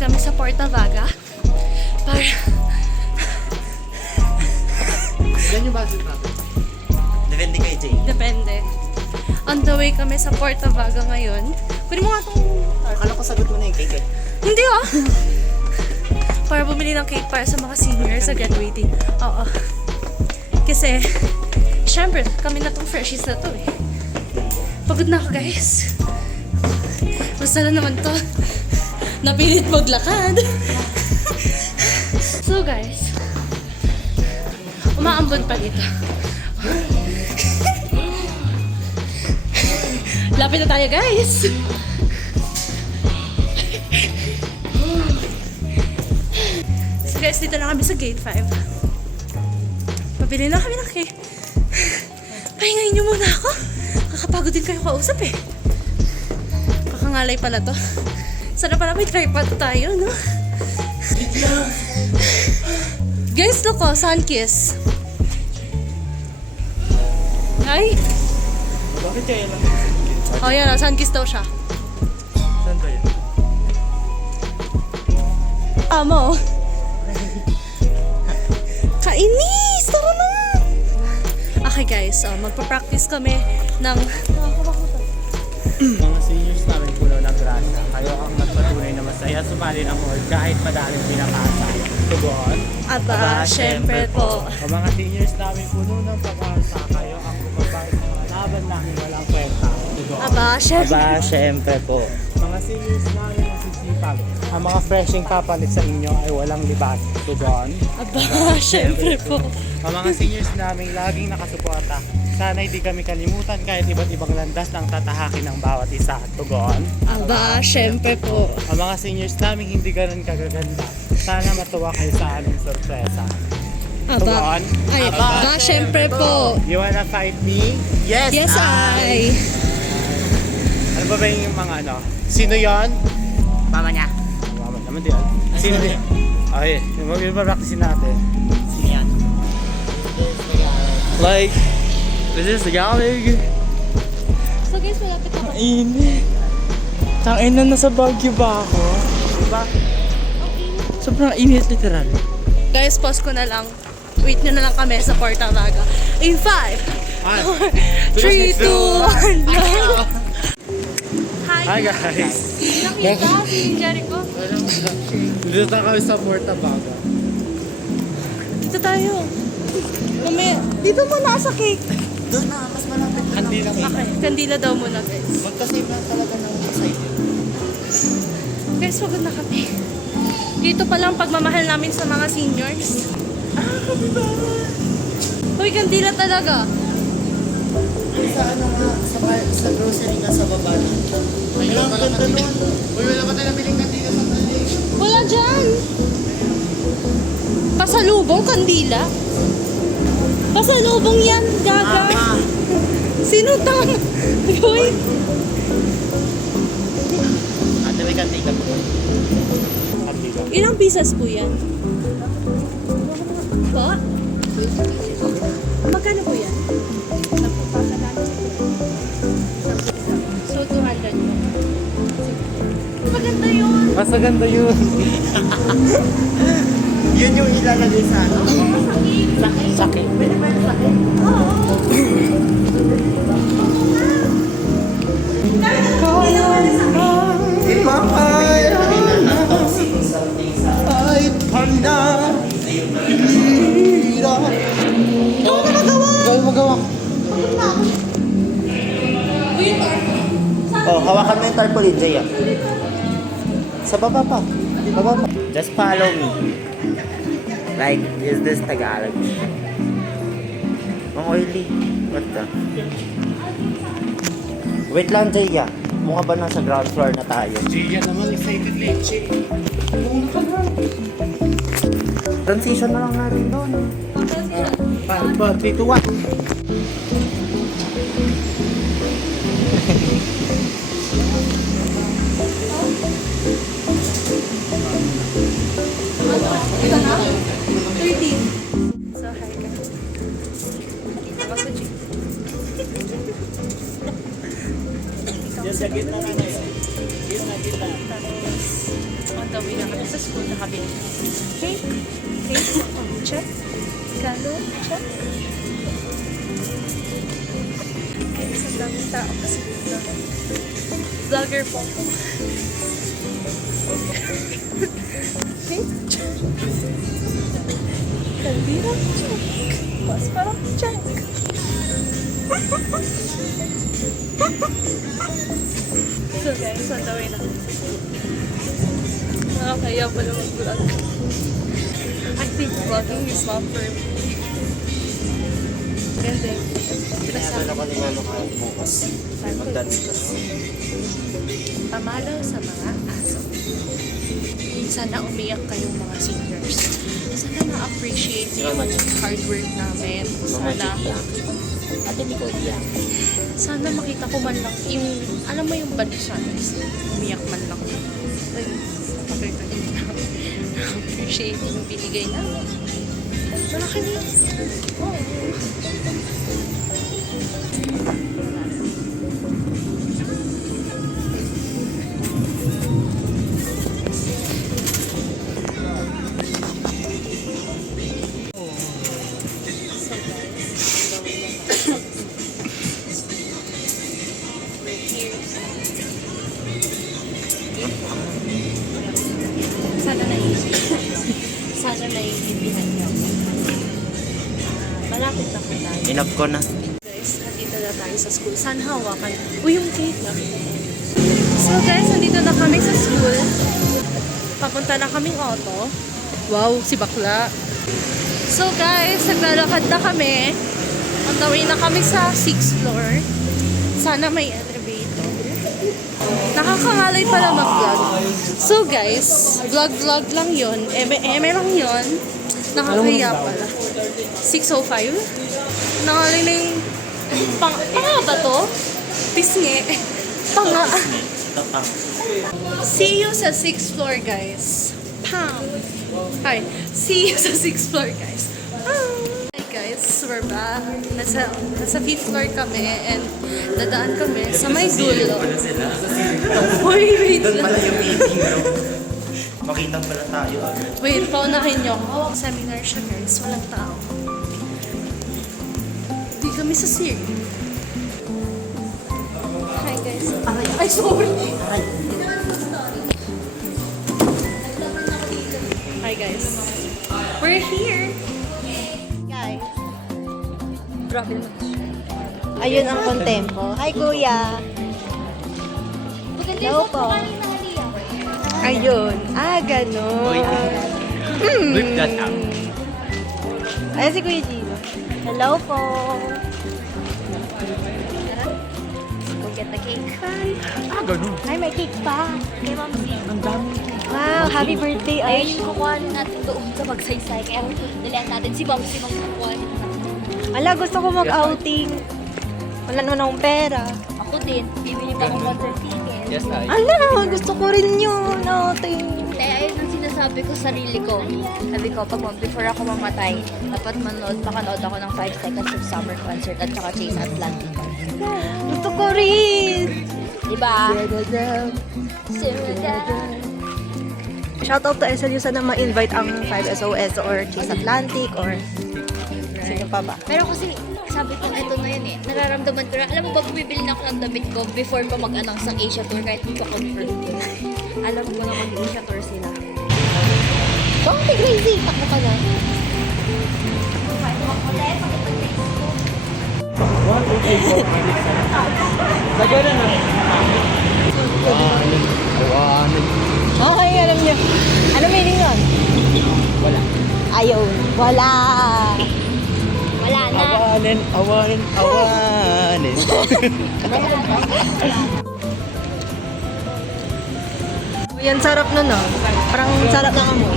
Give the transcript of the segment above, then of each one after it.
kami sa Portavaga para... Yan yung budget natin. Depende kay Jay. Depende. On the way kami sa Portavaga ngayon. Pwede mo nga itong... Akala ko sagot mo na yung cake eh. Hindi ah! Para bumili ng cake para sa mga seniors sa graduating. Oo. Kasi, syempre, kami na tong freshies na to eh. Pagod na ako guys. Basta na naman to. Napilit maglakad. So guys, umaambon pa dito. Lapit na tayo guys. So guys, dito na kami sa gate 5. Pabili na kami ng cake. Pahingayin niyo muna ako. Kakapagod din kayo kausap eh. Kakangalay pala to. Sana pala may tripod tayo, no? Guys, look oh, sun kiss. Ay! Bakit kaya lang? Oh, yan oh, sun kiss daw siya. Saan ba yun? Amo. Kainis! Tara na! Okay guys, magpa-practice kami ng... Mga seniors namin puno ng grasya. Kayo ang magpatunay na masaya sumali ng hall kahit madaming pinapasa. Tugon? Aba, syempre po. Ang mga seniors namin puno ng pag-asa. Kayo ang kumabay ng mga laban namin walang kwenta. Tugon? Aba, syempre. Aba, syempre po. Mga seniors namin masisipag. Ang mga freshing kapalit sa inyo ay walang libat. Tugon? Aba, syempre po. Ang mga seniors namin laging nakasuporta. Sana hindi kami kalimutan kahit iba't ibang landas ng tatahakin ng bawat isa. Tugon? Aba, syempre po. Ang mga seniors namin hindi ganun kagaganda. Sana matuwa kayo sa aming sorpresa. Aba, Tugon? ay, aba, syempre po. You wanna fight me? Yes, Yes, I. Ano ba yung mga ano? Sino yon? Mama niya. Mama naman din. Sino din? Ay, yung practice natin. Sino yan? Like, this is Tagalog. So guys, malapit ako. Init. Tangin na nasa Baguio ba ako? Diba? Sobrang init literal. Guys, pause ko na lang. Wait nyo na lang kami sa Portavaga. In 5, 4, 3, 2, 1, go! Hi guys. Nakita si Jericho. Dito na kami sa Portavaga. Dito tayo. Mamaya, dito muna sa cake. Doon na, mas malapit na. Hindi na Okay, kandila daw muna guys. Magkasave na talaga ng side. Guys, wagod na kami. Dito pa lang pagmamahal namin sa mga seniors. Uy, kandila talaga. Sa ano nga, sa grocery nga sa baba. Ay, ang ganda nun. Uy, wala pa tayo nabiling kandila sa talig. Wala dyan. Pasalubong kandila. Pasalubong yan, gaga. Sino tang? Uy. Ate, may kantika po. Kandila. Ilang pieces po yan? Po? Magkano po yan? Napapasa natin. So, 200 po. Maganda yun. Mas maganda yun. Yun yung ilalagay sa ano? Sakit. Pwede ba yung sakit? Imakay ay panda. Hira. Gawin mo gawa. Oh, hawakan mo yung tarpaulin, Jay. Sa baba pa. Baba pa. Just follow me. Like, is this Tagalog? Ang oily. What the? Wait lang, Jay. Mukha ba nasa ground floor na tayo? Gia naman, excited leche. Transition na lang natin doon. 5, 4, 3, 2, 1. Ito na? 13. So, hi guys. Ako sa G. Yan sa gitna na yun. Gitna. On the way na kami sa school, nakabili. Cake. Cake. Oh, check. Galo. Check. Guys, ang daming tao kasi dito. Vlogger po ako. Cake. Check. Kalbira. Check. Mas parang check. So guys, on the way na. Nakakaya pala mag-vlog. I think vlogging is not for me. Ganda yun. Kaya ako nilalo ka bukas. Mag-dance ka. Pamalo sa mga aso. Sana umiyak kayong mga seniors. Sana ma-appreciate yung hard work namin. Sana, Ate Nicodia. sana makita ko man lang yung, alam mo yung bad sana, umiyak man lang. Ay, napakita nyo na. Na-appreciate yung binigay namin. Malaki na yun. Oo. So guys, we're here. Sana naiintindihan niyo. Malapit na po tayo. Enough ko na. Guys, nandito na tayo sa school. Saan hawakan? Uy, yung cake na. So guys, nandito na kami sa school. Papunta na kaming auto. Wow, si bakla. So guys, naglalakad na kami. On the way na kami sa 6th floor. Sana may elevator. Nakakangalay pala mag-vlog. So guys, vlog lang yun. Eme lang yun. Nakakaya pala. 6:05. Nangalay na yung... Panga ba to? Pisngi. Panga. See you sa 6th floor, guys. Pam. Hi. See you sa 6th floor, guys. Hi guys, we're back. Nasa 5th floor kami and dadaan kami sa may dulo. Uy, wait Doon lang. pala yung meeting room. Makita pala tayo agad. Wait, paunahin niyo ako. Seminar siya guys, walang tao. Di kami sa Siri. Hi guys. Ay, sorry. Hi guys. We're here. Guys, Grabe naman siya. ayun ang kontempo. Hi, kuya. Hello po. Ayun. Ganun. Whip that out. Ayun si Kuya Gino. Hello po. Go get the cake. Ganun. Ay, may cake pa. Kay Ma'am Z. Ang dami. Wow, happy birthday, Ayun Ash. yung kukuha natin doon sa magsaysay. Kaya dalihan natin si Ma'am Z kukuha. Ala, gusto ko mag-outing. Wala naman akong pera. Ako din. Bibili pa akong concert ticket. Yes, I. Ala, gusto ko rin yun. Outing. Kaya ayun ang sinasabi ko sa sarili ko. Sabi ko, before ako mamatay, dapat makanood ako ng 5 Seconds of Summer concert at saka Chase Atlantic. Gusto ko rin. Diba? Sirada. Shoutout to SLU, sana ma-invite ang 5SOS or Chase Atlantic or sino pa ba? Pero kasi, sabi ko, eto na yun eh. Nararamdaman ko na, alam mo ba, bumibili na ako ng damit ko before pa mag-announce ng Asia Tour kahit hindi ko confirm ko. Alam ko na mag-Asia Tour sila. Bakit crazy? Takbo ka na. Okay, alam niyo. Ano meaning nun? Wala. Ayaw. Wala. Wala na. Awanin. Yan, sarap nun, no? Parang sarap ng amoy.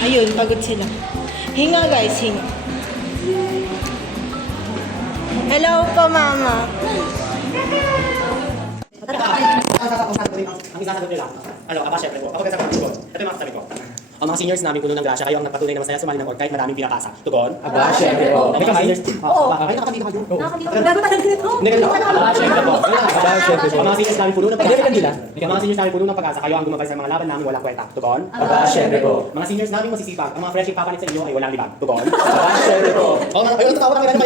Ayun, pagod sila. Hinga, guys, hinga. Hello po, mama. Ang isa sagot nila. Ano, aba, syempre po. Ako kasi sa sagot. Ito yung mga sabi ko. Ang mga seniors namin puno ng grasya, kayo ang nagpatunay na masaya sumali ng org kahit maraming pinapasa. Tugon? Aba, syempre po. May mga seniors... Kayo nakakandila kayo. Gano'n tayo ganito? Hindi kayo. Aba, syempre po. Aba, syempre po. Ang mga seniors namin puno ng pag-asa. Ang mga seniors namin puno ng pag-asa, kayo ang gumabay sa mga laban namin walang kwenta. Tugon? Aba, syempre po. Mga seniors namin masisipag, ang mga freshie papalit sa inyo ay walang libag. Tugon? Aba, syempre po. Ayun, tatawa na kayo.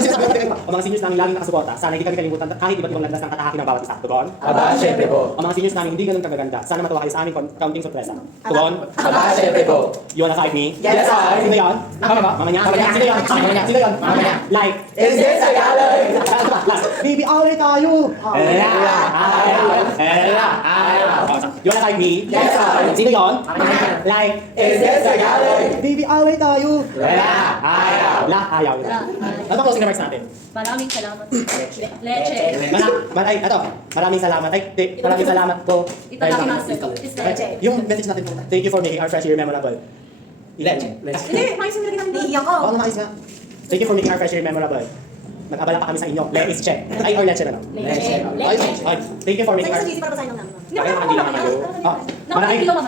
Ang mga seniors namin laging nakasuporta, sana hindi kami kalimutan kahit iba't ibang landas ng tatahakin ng bawat isa. Tugon? Aba, syempre po. Ang mga seniors namin hindi ganun kagaganda, sana matuwa kayo sa aming counting sorpresa. Tugon? Aba, syempre po. You wanna fight me? Yes, I. Sino yun? Mama niya? Sino yun? Mama niya? Sino yun? Mama niya? Like? Is this Tagalog? Last. Baby, away tayo! Ella, Ella! You wanna fight me? Yes, I. Sino yun? Like? Is this Tagalog? Baby, away tayo! Ayaw. Ayaw. Ano ba closing remarks natin? Maraming salamat. Leche. Maraming salamat. Maraming salamat po. Ito lang is leche. Yung message natin po. Thank you for making our fresh year memorable. Leche. Hindi, mais yung nilagay ng iiyak ko. Oo, naayos nga. Thank you for making our fresh year memorable. Nag-abala pa kami sa inyo. Leche check. Ay, or leche na lang. Leche. Ay, thank you for making our... Sa GC para basahin lang namin. Ay, nakakandila naman yun.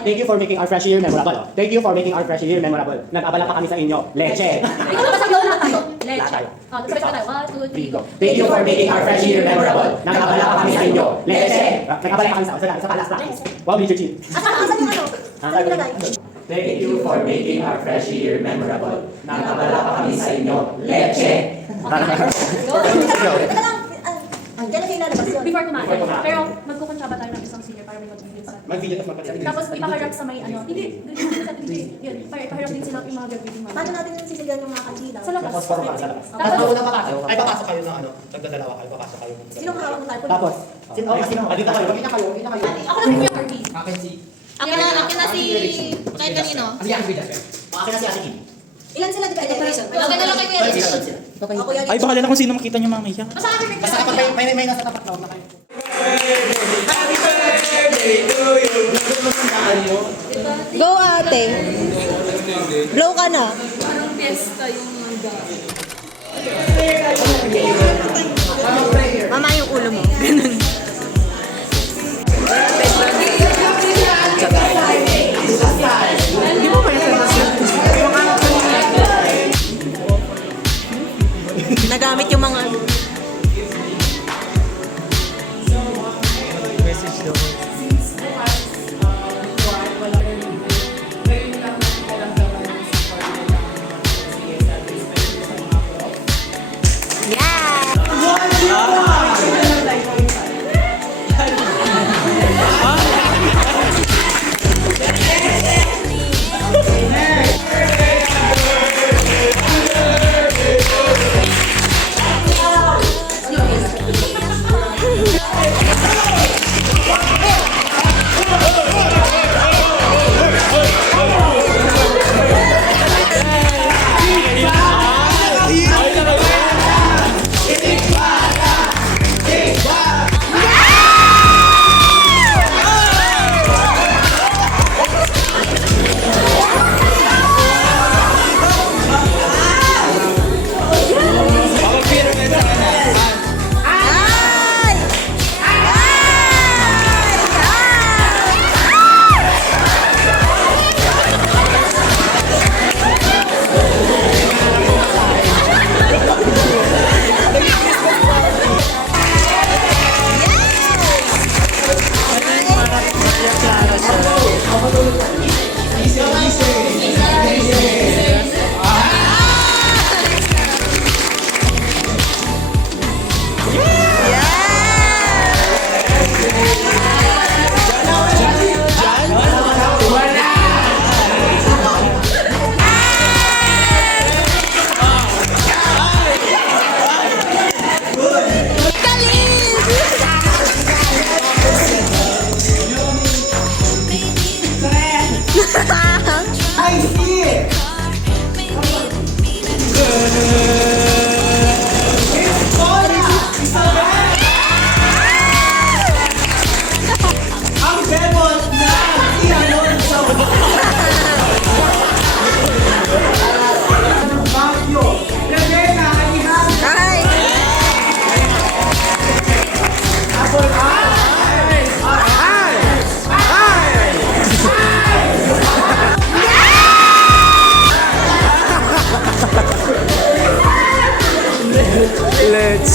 Thank you for making our fresh year memorable. Thank you for making our fresh year memorable. Nag-abala pa kami sa inyo. Leche. Ikaw na sabi lahat tayo. Leche. Lahat tayo. Sabay tayo. 1, 2, 3, go. Thank you for making our fresh year memorable. Nag-abala pa kami sa inyo. Leche. Nag-abala pa kami sa isa pa last practice. Wow, Richard Chin. Asan yung ano? Asan yung nilagay? Thank you for making our fresh year memorable. Nakabala pa kami sa inyo. Leche. Teka lang. Diyan na ilalabas yun. Before kumain. Pero magkukunsya ba tayo ng isang senior para may mag-video sa... Mag-video tapos magpapalala. Tapos ipaharap sa may ano. Hindi. Yun. Para ipaharap din sila yung mga graduating mga. Paano natin yung sisiligan yung mga kandila? Sa labas. Tapos forma sa labas. Tapos, Tapos una papasok. Ay, papasok kayo ng ano. Nagdadalawa kayo. Papasok kayo. Sinong hawak ng typhoon? Tapos. Sino? Sino? Dito kayo. Dito kayo. Dito kayo. ako na yung Harvey. Akin na si... Kahit kanino. Akin na si Ate Kim. Ilan sila di ba? Decoration. Akin na lang kay Kuya Rich. Ako yan. Ay, bahala na kung sino makita niyo mamaya. Basta kami Basta kapag may nasa tapat na, huwag na kayo. Go ate. Blow ka na. parang fiesta yung mga Mama yung ulo mo. Ganun. Nagamit yung mga...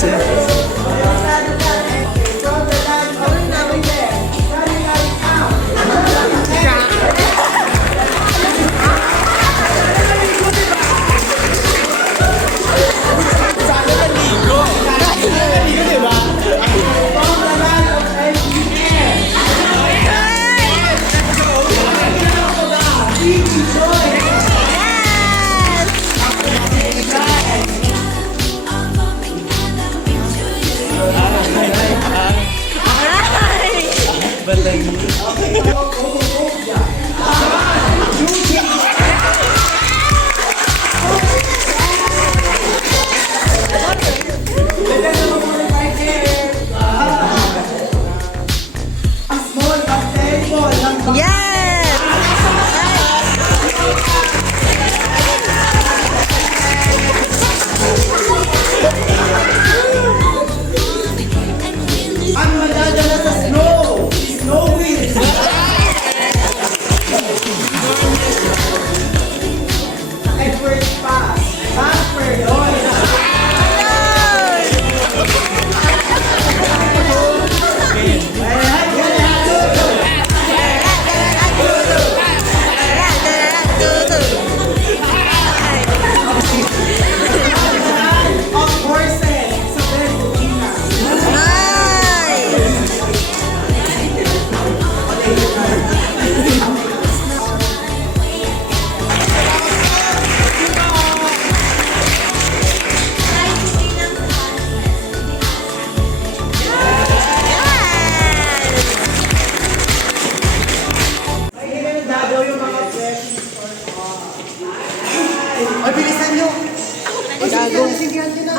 Yes!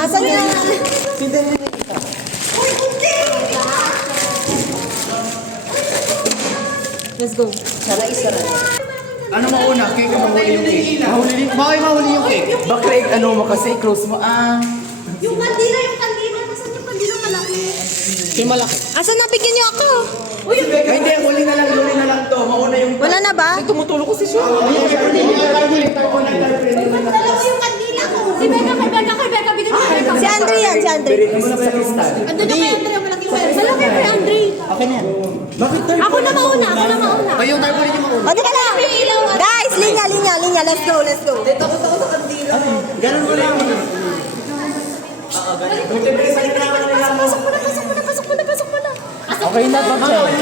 Asan yun? Let's go. Ano mauna? Cake o mahuli yung cake? Mahuli yung cake. Bakit ano mo kasi, close mo. Yung kandila, Nasaan yung kandila malaki? Yung malaki. Asan nabigyan niyo ako? Ay, hindi, huli na lang to. Mauna yung... Wala na ba? Tumutulong ko si Sean. Dalawa yung kandila ko. Si Becca, bigyan mo kay Becca. Si Andre yan, si Andre. Mo na sa kristal. Andun na kay Andre, malaki pa. Dalawa kay Andre. Okay na yan. Bakit tayo? Ako na mauna. Ay, yung tayo rin yung mauna. O, teka lang. Guys, linya. Let's go. Ganun ko lang. Pasok mo na. Okay na ba, Chay?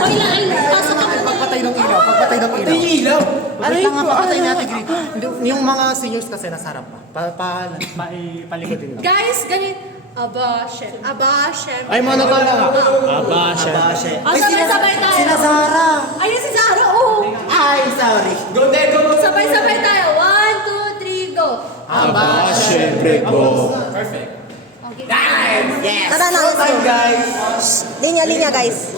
Okay lang, ay, pasok ako. Pagpatay ng ilaw. Pagpatay ng ilaw. ilaw. Wait lang nga, papatay natin, Grit. Yung mga seniors kasi nasa harap pa. Palikotin lang. Guys, ganit. Aba, chef. Ay, monotone na nga. Sabay-sabay tayo. Sina Zara. Ayun si Zara, oh. Ay, sorry. Sabay-sabay tayo. 1, 2, 3, go. Aba, syempre ko. Tara na, let's go. Guys. Linya, guys.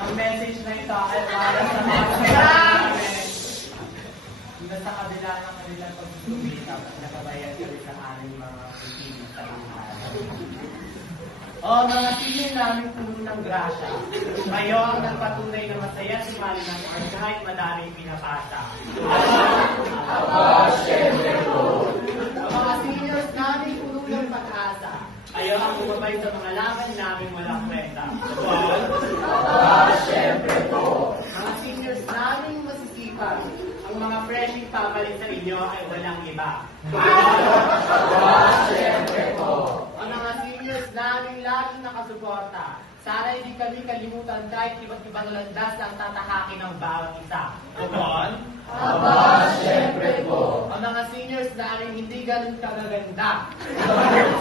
Ang message na ito ay para sa mga sa kabila ng kanilang pagsusulit at nakabayan kami sa aming mga pagpili sa buhay. O mga senior namin puno ng grasya, kayo ang nagpatunay na masaya si Malinang or kahit madaming pinapasa. Ang mga seniors namin puno ng pag-asa, kayo ang bumabay sa mga laban namin walang kwenta. Mga seniors namin masisipag, ang mga freshing papalit sa inyo ay walang iba. Ang mga seniors namin laging nakasuporta, sana hindi kami kalimutan kahit iba't ibang landas ang tatahakin ng bawat isa. Tugon? Ang mga seniors namin hindi ganun kagaganda.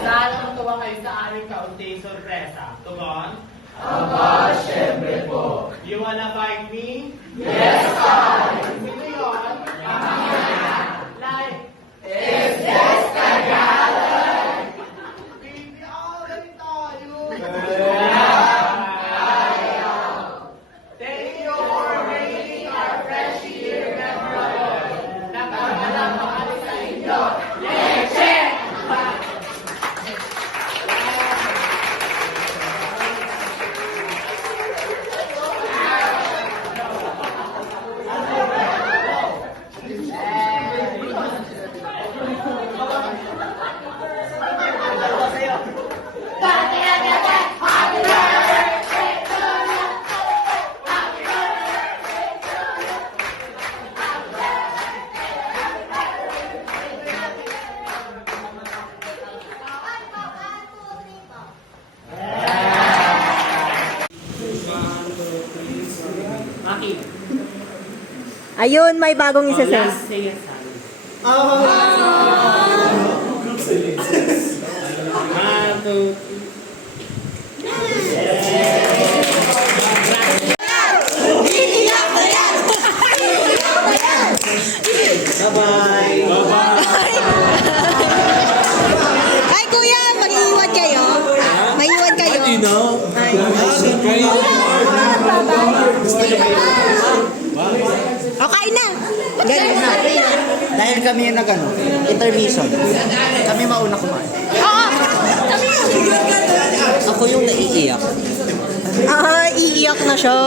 Sana matuwa kayo sa aming kaunting sorpresa. Tugon? You wanna fight me? Yes, I! Sino yun? Like, is this Tagalog? Ayun, may bagong isasend. Last say it sa amin. One, two, Ay, kuya, mag-iwan kayo? Mag-iwan kayo? Ay, O, kain na. Ganun na. Dahil kami yung intermission. Kami mauna kumain. Ako yung naiiyak. Iiyak na siya.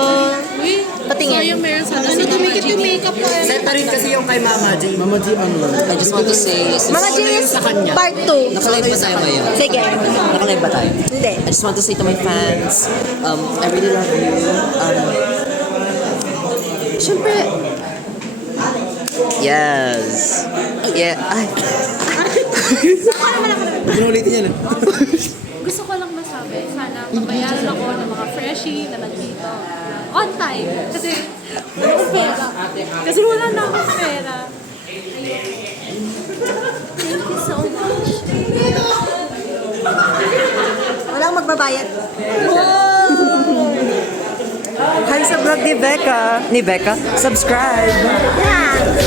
Uy, Patingin. so yung meron sana sa dumikit yung makeup ko. Separate kasi yung kay Mama J. Mama J, I just want to say, Mga G's, part 2. nakalive ba tayo ngayon? Sige. Nakalive ba tayo? Hindi. I just want to say to my fans, I really love you. Siyempre, yes. Yeah, ay. Ulitin yan. Gusto ko lang masabi, sana mabayaran ako ng mga freshie na nandito on time. Kasi wala akong pera. Kasi wala na akong pera. Thank you so much. Walang magbabayad. Hi sa vlog ni Becca. Subscribe! Yeah.